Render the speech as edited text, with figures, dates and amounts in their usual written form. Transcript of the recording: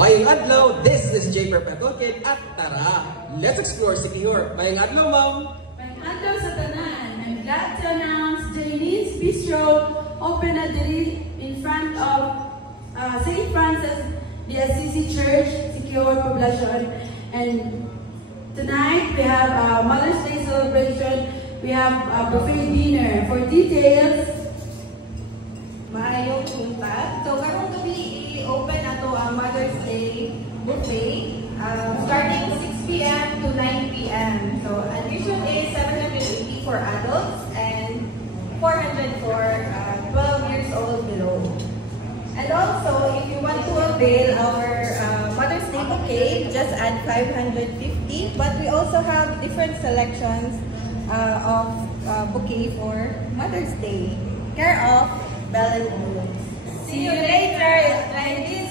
Mayang adlaw, this is J. Perpetolkid at tara, let's explore Siquijor. Mayang adlaw, ma'am. Mayang adlaw sa tanan. I'm glad to announce Janine's Bistro opened a day in front of St. Francis the Assisi Church, Siquijor Poblacion. And tonight we have a Mother's Day celebration. We have a buffet dinner. For details, maayong punta. So karong gabi i-open ato ang Mother's Day buffet starting 6 p.m. to 9 p.m. So admission is 780 for adults and 400 for 12 years old below. And also, if you want to avail our Mother's Day bouquet, just add 550. But we also have different selections of bouquet for Mother's Day. Care of Bell and Blooms. see you later. Try this